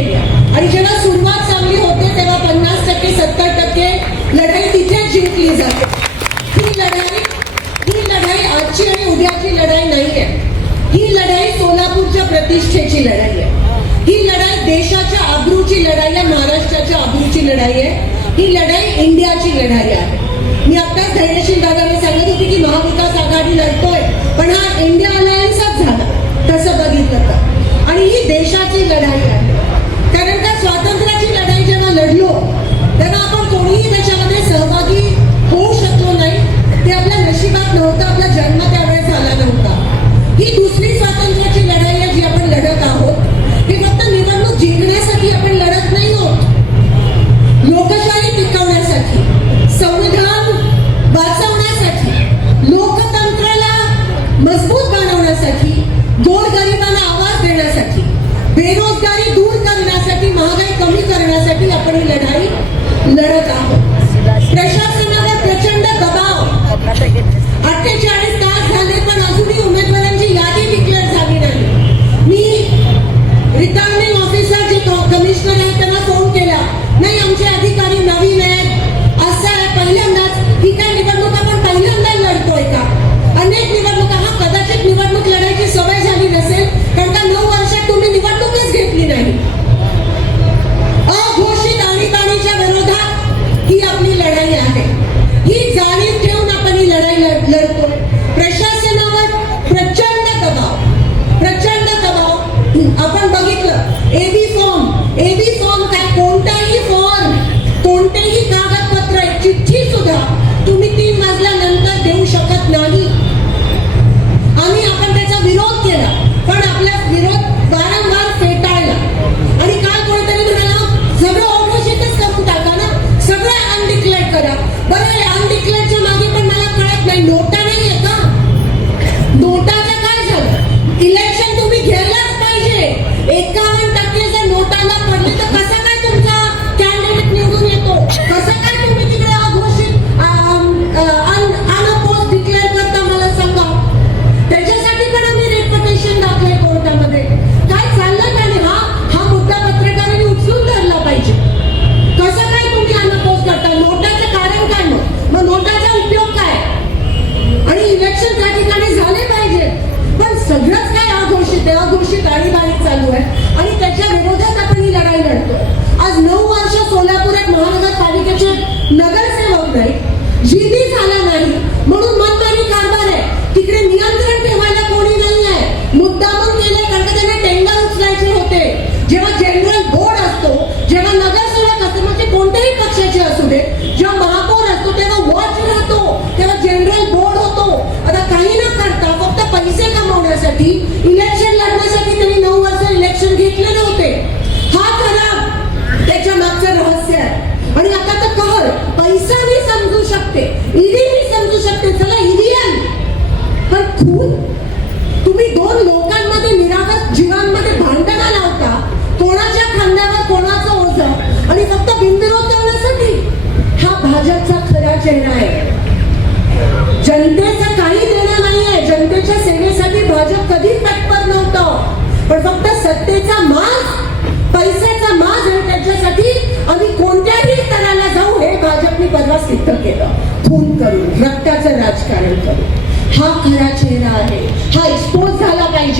केली आणि जेव्हा सुरुवात चांगली होते तेव्हा पन्नास टक्के सत्तर टक्के लढाई तिथेच जिंकली जाते ही लढाई ही लढाई आजची आणि उद्याची लढाई नाही आहे ही लढाई सोलापूरच्या प्रतिष्ठेची लढाई आहे ही लढाई देशाच्या आब्रूची लढाई आहे महाराष्ट्राच्या आब्रूची लढाई आहे ही लढाई इंडियाची लढाई आहे मी आता धैर्यशील दादाने सांगत होती की महाविकास आघाडी लढतोय पण हा इंडिया अलायन्सच झाला तसं बघितलं तर आणि ही देशाची लढाई बेरोजगारी दूर करण्यासाठी महागाई कमी करण्यासाठी आपण ही लढाई लढत आहोत प्रशासनावर प्रचंड दबाव अठ्ठेचाळीस No, थोडीशी गाडीबाजी चालू आहे आणि त्याच्या विरोधात आपण ही लढाई लढतो आज नऊ वर्ष सोलापुरात महानगरपालिकेचे नगरसेवक नाही जिंदी झाला नाही म्हणून भारताचं कवर पैसा मी समजू शकते ईडी मी समजू शकते चला ईडीएम पण खून तुम्ही दोन लोकांमध्ये निरागस जीवांमध्ये भांडणा लावता कोणाच्या खांद्यावर कोणाचं ओझ आणि फक्त बिनविरोध करण्यासाठी हा भाजपचा खरा चेहरा आहे जनतेचं काही देणं नाहीये जनतेच्या सेवेसाठी भाजप कधीच तत्पर नव्हतं पण फक्त सत्तेचा माज पैशाचा माज आणि त्याच्या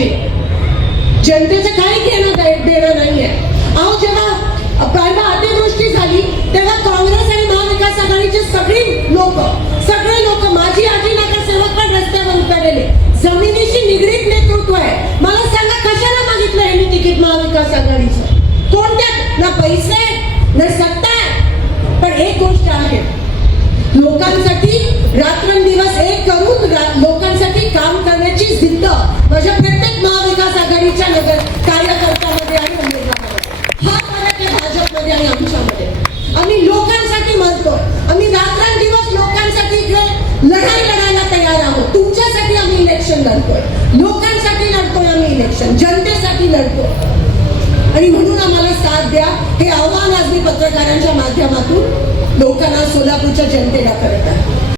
द्यायचे जनतेचं काही घेणं देणं नाहीये अहो जेव्हा प्रायव्हा अतिवृष्टी झाली तेव्हा काँग्रेस आणि महाविकास आघाडीचे सगळी लोक सगळे लोक माझी आजी नाका सेवक पण रस्त्यावर उतरलेले जमिनीशी निगडीत नेतृत्व आहे मला सांगा कशाला मागितलं यांनी तिकीट महाविकास आघाडीचं कोणत्या ना पैसे आहेत ना सत्ता आहे पण एक गोष्ट आहे लोकांसाठी रात्रंदिवस एक करून आणि म्हणून आम्हाला साथ द्या हे आव्हान आज मी पत्रकारांच्या माध्यमातून लोकांना सोलापूरच्या जनतेला करत आहे